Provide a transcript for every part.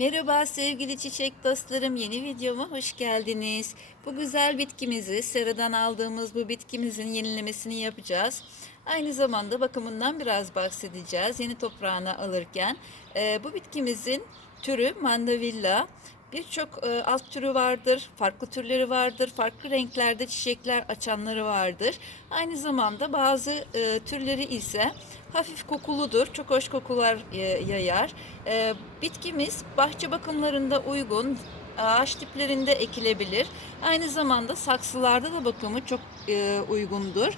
Merhaba sevgili çiçek dostlarım yeni videoma hoş geldiniz. Bu güzel bitkimizi seradan aldığımız bu bitkimizin yenilemesini yapacağız. Aynı zamanda bakımından biraz bahsedeceğiz yeni toprağına alırken. Ee, bu bitkimizin türü mandavilla. Birçok e, alt türü vardır, farklı türleri vardır, farklı renklerde çiçekler açanları vardır. Aynı zamanda bazı e, türleri ise hafif kokuludur, çok hoş kokular e, yayar. E, bitkimiz bahçe bakımlarında uygun, ağaç tiplerinde ekilebilir. Aynı zamanda saksılarda da bakımı çok e, uygundur.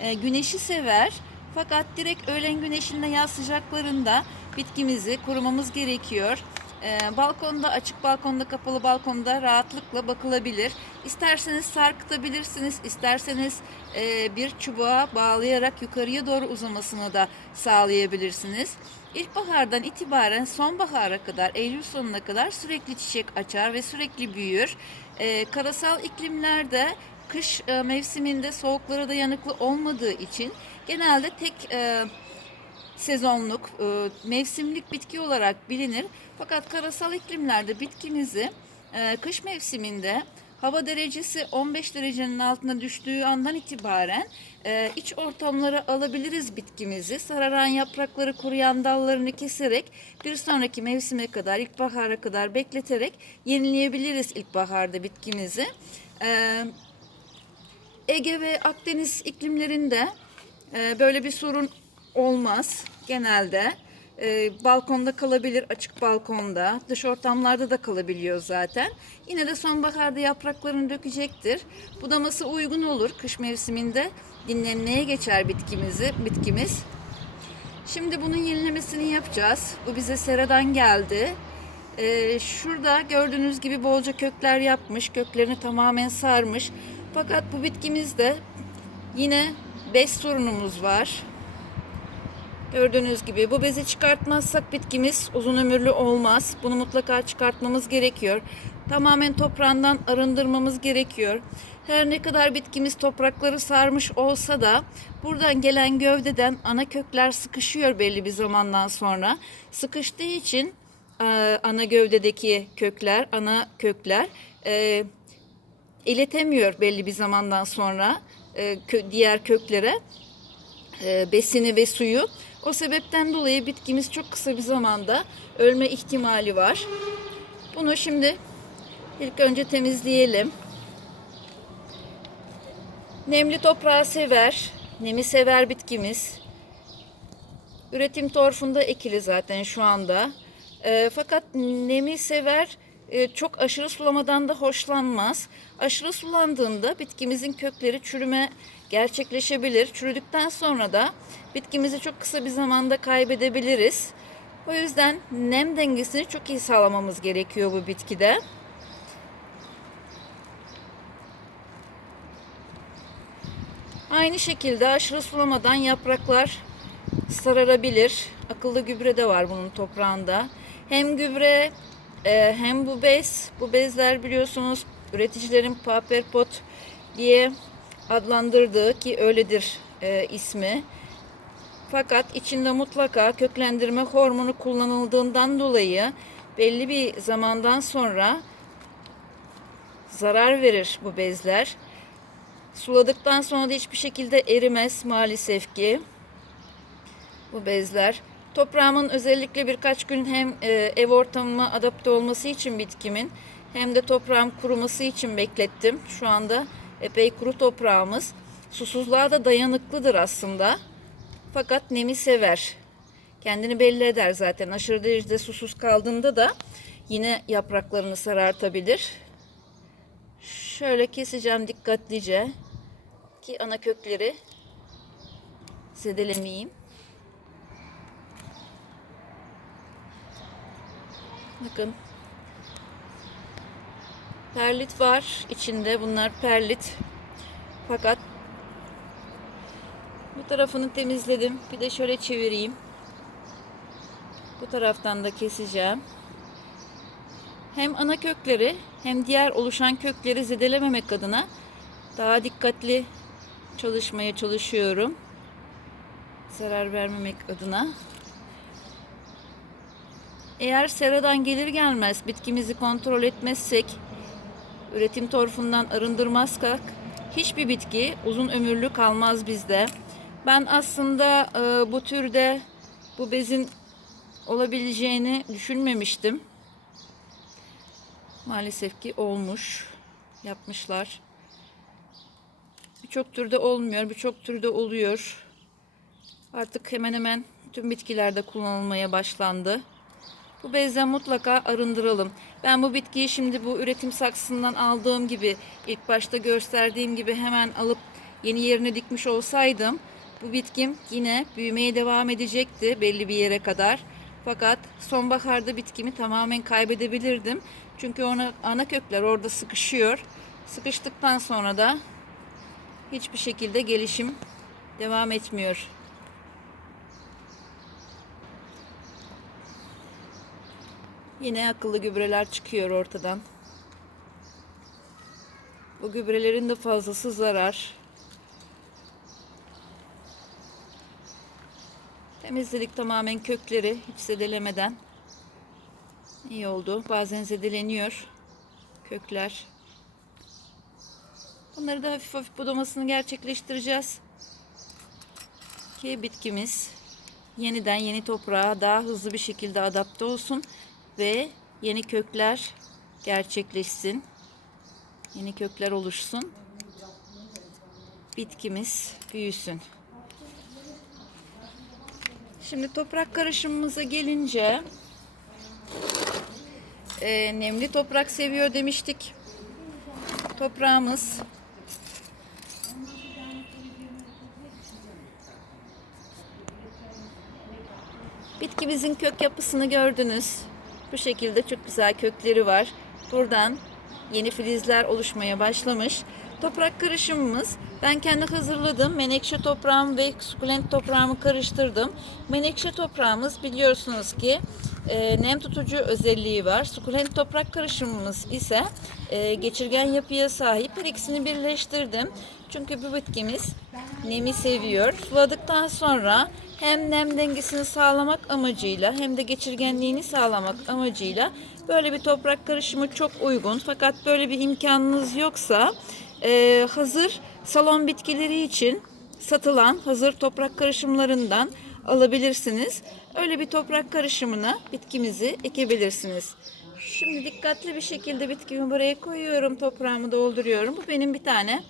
E, güneşi sever. Fakat direkt öğlen güneşinde yaz sıcaklarında bitkimizi korumamız gerekiyor. Ee, balkonda, açık balkonda, kapalı balkonda rahatlıkla bakılabilir. İsterseniz sarkıtabilirsiniz, isterseniz e, bir çubuğa bağlayarak yukarıya doğru uzamasını da sağlayabilirsiniz. İlkbahardan itibaren sonbahara kadar, Eylül sonuna kadar sürekli çiçek açar ve sürekli büyür. Ee, karasal iklimlerde kış e, mevsiminde soğuklara dayanıklı olmadığı için genelde tek e, sezonluk, e, mevsimlik bitki olarak bilinir. Fakat karasal iklimlerde bitkimizi e, kış mevsiminde hava derecesi 15 derecenin altına düştüğü andan itibaren e, iç ortamlara alabiliriz bitkimizi. Sararan yaprakları, kuruyan dallarını keserek bir sonraki mevsime kadar, ilkbahara kadar bekleterek yenileyebiliriz ilkbaharda bitkimizi. Ege ve Akdeniz iklimlerinde böyle bir sorun olmaz genelde. E, balkonda kalabilir, açık balkonda. Dış ortamlarda da kalabiliyor zaten. Yine de sonbaharda yapraklarını dökecektir. Budaması uygun olur. Kış mevsiminde dinlenmeye geçer bitkimizi, bitkimiz. Şimdi bunun yenilemesini yapacağız. Bu bize seradan geldi. Ee, şurada gördüğünüz gibi bolca kökler yapmış. Köklerini tamamen sarmış. Fakat bu bitkimizde yine bez sorunumuz var. Gördüğünüz gibi bu bezi çıkartmazsak bitkimiz uzun ömürlü olmaz. Bunu mutlaka çıkartmamız gerekiyor. Tamamen toprağından arındırmamız gerekiyor. Her ne kadar bitkimiz toprakları sarmış olsa da buradan gelen gövdeden ana kökler sıkışıyor belli bir zamandan sonra. Sıkıştığı için e, ana gövdedeki kökler, ana kökler e, iletemiyor belli bir zamandan sonra e, diğer köklere e, besini ve suyu. O sebepten dolayı bitkimiz çok kısa bir zamanda ölme ihtimali var. Bunu şimdi ilk önce temizleyelim. Nemli toprağı sever. Nemi sever bitkimiz. Üretim torfunda ekili zaten şu anda. E, fakat nemi sever. E, çok aşırı sulamadan da hoşlanmaz. Aşırı sulandığında bitkimizin kökleri çürüme gerçekleşebilir. Çürüdükten sonra da bitkimizi çok kısa bir zamanda kaybedebiliriz. O yüzden nem dengesini çok iyi sağlamamız gerekiyor bu bitkide. Aynı şekilde aşırı sulamadan yapraklar sararabilir. Akıllı gübre de var bunun toprağında. Hem gübre e, hem bu bez. Bu bezler biliyorsunuz üreticilerin paper pot diye adlandırdığı ki öyledir e, ismi. Fakat içinde mutlaka köklendirme hormonu kullanıldığından dolayı belli bir zamandan sonra zarar verir bu bezler. Suladıktan sonra da hiçbir şekilde erimez maalesef ki bu bezler. Toprağımın özellikle birkaç gün hem e, ev ortamıma adapte olması için bitkimin hem de toprağım kuruması için beklettim. Şu anda epey kuru toprağımız. Susuzluğa da dayanıklıdır aslında. Fakat nemi sever. Kendini belli eder zaten. Aşırı derecede susuz kaldığında da yine yapraklarını sarartabilir. Şöyle keseceğim dikkatlice ki ana kökleri zedelemeyeyim. Bakın. Perlit var içinde. Bunlar perlit. Fakat bu tarafını temizledim. Bir de şöyle çevireyim. Bu taraftan da keseceğim. Hem ana kökleri hem diğer oluşan kökleri zedelememek adına daha dikkatli çalışmaya çalışıyorum. Zarar vermemek adına. Eğer seradan gelir gelmez bitkimizi kontrol etmezsek, üretim torfundan arındırmazsak hiçbir bitki uzun ömürlü kalmaz bizde. Ben aslında e, bu türde bu bezin olabileceğini düşünmemiştim. Maalesef ki olmuş. Yapmışlar. Birçok türde olmuyor, birçok türde oluyor. Artık hemen hemen tüm bitkilerde kullanılmaya başlandı. Bu bezden mutlaka arındıralım. Ben bu bitkiyi şimdi bu üretim saksısından aldığım gibi ilk başta gösterdiğim gibi hemen alıp yeni yerine dikmiş olsaydım bu bitkim yine büyümeye devam edecekti belli bir yere kadar. Fakat sonbaharda bitkimi tamamen kaybedebilirdim. Çünkü ona ana kökler orada sıkışıyor. Sıkıştıktan sonra da hiçbir şekilde gelişim devam etmiyor. Yine akıllı gübreler çıkıyor ortadan. Bu gübrelerin de fazlası zarar. Temizledik tamamen kökleri hiç zedelemeden. İyi oldu. Bazen zedeleniyor kökler. Bunları da hafif hafif budamasını gerçekleştireceğiz. Ki bitkimiz yeniden yeni toprağa daha hızlı bir şekilde adapte olsun ve yeni kökler gerçekleşsin. Yeni kökler oluşsun. Bitkimiz büyüsün. Şimdi toprak karışımımıza gelince e, nemli toprak seviyor demiştik. Toprağımız Bitkimizin kök yapısını gördünüz. Bu şekilde çok güzel kökleri var. Buradan yeni filizler oluşmaya başlamış. Toprak karışımımız ben kendi hazırladım. Menekşe toprağım ve sukulent toprağımı karıştırdım. Menekşe toprağımız biliyorsunuz ki e, nem tutucu özelliği var. Sukulent toprak karışımımız ise e, geçirgen yapıya sahip. Her ikisini birleştirdim. Çünkü bu bitkimiz nemi seviyor. Suladıktan sonra hem nem dengesini sağlamak amacıyla hem de geçirgenliğini sağlamak amacıyla böyle bir toprak karışımı çok uygun. Fakat böyle bir imkanınız yoksa e, hazır salon bitkileri için satılan hazır toprak karışımlarından alabilirsiniz. Öyle bir toprak karışımına bitkimizi ekebilirsiniz. Şimdi dikkatli bir şekilde bitkimi buraya koyuyorum. Toprağımı dolduruyorum. Bu benim bir tane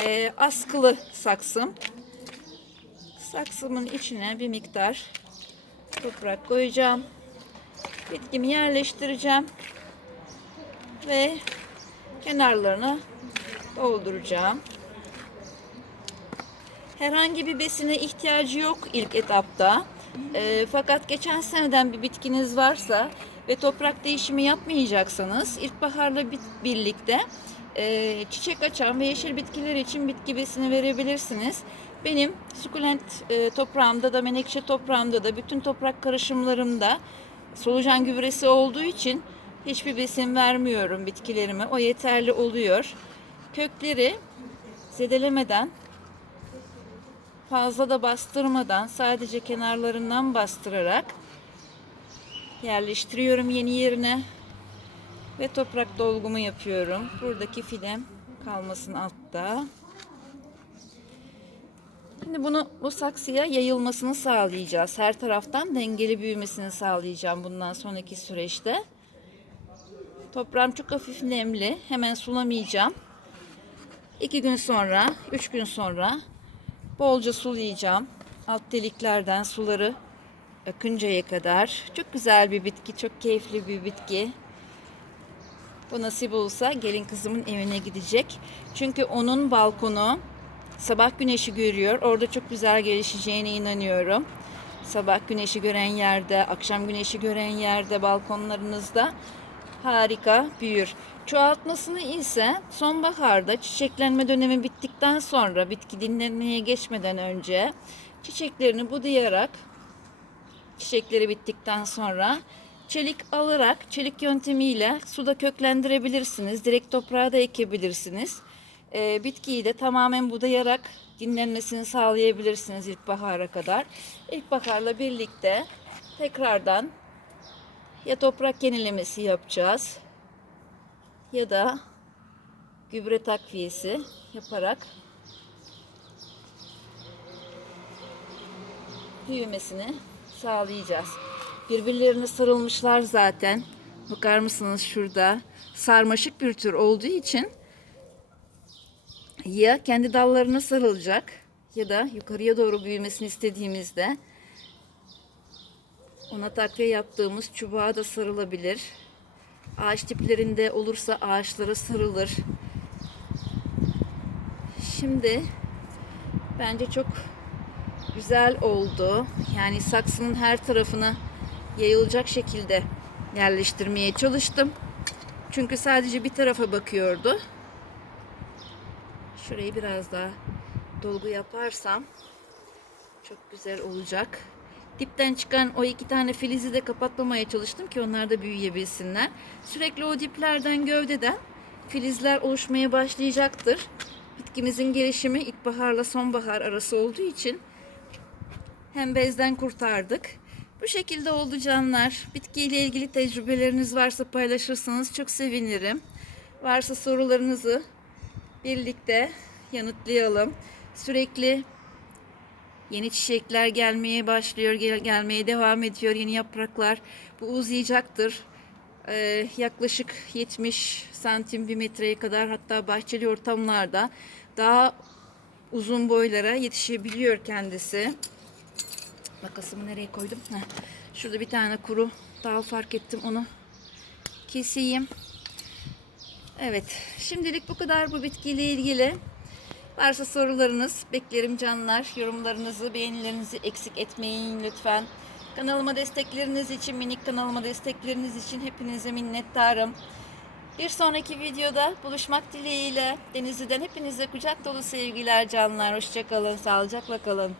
e, askılı saksım. Saksımın içine bir miktar toprak koyacağım. Bitkimi yerleştireceğim. Ve kenarlarını dolduracağım. Herhangi bir besine ihtiyacı yok ilk etapta. E, fakat geçen seneden bir bitkiniz varsa ve toprak değişimi yapmayacaksanız ilkbaharla birlikte e, çiçek açan ve yeşil bitkiler için bitki besini verebilirsiniz. Benim sukulent e, toprağımda da menekşe toprağımda da bütün toprak karışımlarımda solucan gübresi olduğu için hiçbir besin vermiyorum bitkilerime. O yeterli oluyor. Kökleri zedelemeden fazla da bastırmadan sadece kenarlarından bastırarak yerleştiriyorum yeni yerine ve toprak dolgumu yapıyorum. Buradaki filem kalmasın altta. Şimdi bunu bu saksıya yayılmasını sağlayacağız. Her taraftan dengeli büyümesini sağlayacağım bundan sonraki süreçte. Toprağım çok hafif nemli. Hemen sulamayacağım. İki gün sonra, üç gün sonra bolca sulayacağım. Alt deliklerden suları akıncaya kadar. Çok güzel bir bitki, çok keyifli bir bitki. Bu nasip olsa gelin kızımın evine gidecek. Çünkü onun balkonu sabah güneşi görüyor. Orada çok güzel gelişeceğine inanıyorum. Sabah güneşi gören yerde, akşam güneşi gören yerde, balkonlarınızda harika büyür. Çoğaltmasını ise sonbaharda çiçeklenme dönemi bittikten sonra bitki dinlenmeye geçmeden önce çiçeklerini budayarak çiçekleri bittikten sonra çelik alarak çelik yöntemiyle suda köklendirebilirsiniz. Direkt toprağa da ekebilirsiniz. E, bitkiyi de tamamen budayarak dinlenmesini sağlayabilirsiniz ilkbahara kadar. İlkbaharla birlikte tekrardan Ya toprak yenilemesi yapacağız ya da gübre takviyesi yaparak büyümesini sağlayacağız. Birbirlerine sarılmışlar zaten. Bakar mısınız şurada? Sarmaşık bir tür olduğu için ya kendi dallarına sarılacak ya da yukarıya doğru büyümesini istediğimizde ona takviye yaptığımız çubuğa da sarılabilir. Ağaç tiplerinde olursa ağaçlara sarılır. Şimdi bence çok güzel oldu. Yani saksının her tarafına yayılacak şekilde yerleştirmeye çalıştım. Çünkü sadece bir tarafa bakıyordu. Şurayı biraz daha dolgu yaparsam çok güzel olacak. Dipten çıkan o iki tane filizi de kapatmamaya çalıştım ki onlar da büyüyebilsinler. Sürekli o diplerden gövdeden filizler oluşmaya başlayacaktır. Bitkimizin gelişimi ilkbaharla sonbahar arası olduğu için hem bezden kurtardık. Bu şekilde oldu canlar. Bitkiyle ilgili tecrübeleriniz varsa paylaşırsanız çok sevinirim. Varsa sorularınızı birlikte yanıtlayalım. Sürekli yeni çiçekler gelmeye başlıyor, gel- gelmeye devam ediyor. Yeni yapraklar bu uzayacaktır. Ee, yaklaşık 70 santim bir metreye kadar hatta bahçeli ortamlarda daha uzun boylara yetişebiliyor kendisi. Makasımı nereye koydum? Heh. Şurada bir tane kuru dal fark ettim onu keseyim. Evet, şimdilik bu kadar bu bitkiyle ilgili. Varsa sorularınız beklerim canlar. Yorumlarınızı, beğenilerinizi eksik etmeyin lütfen. Kanalıma destekleriniz için, minik kanalıma destekleriniz için hepinize minnettarım. Bir sonraki videoda buluşmak dileğiyle Denizli'den hepinize kucak dolu sevgiler canlar. Hoşçakalın, sağlıcakla kalın.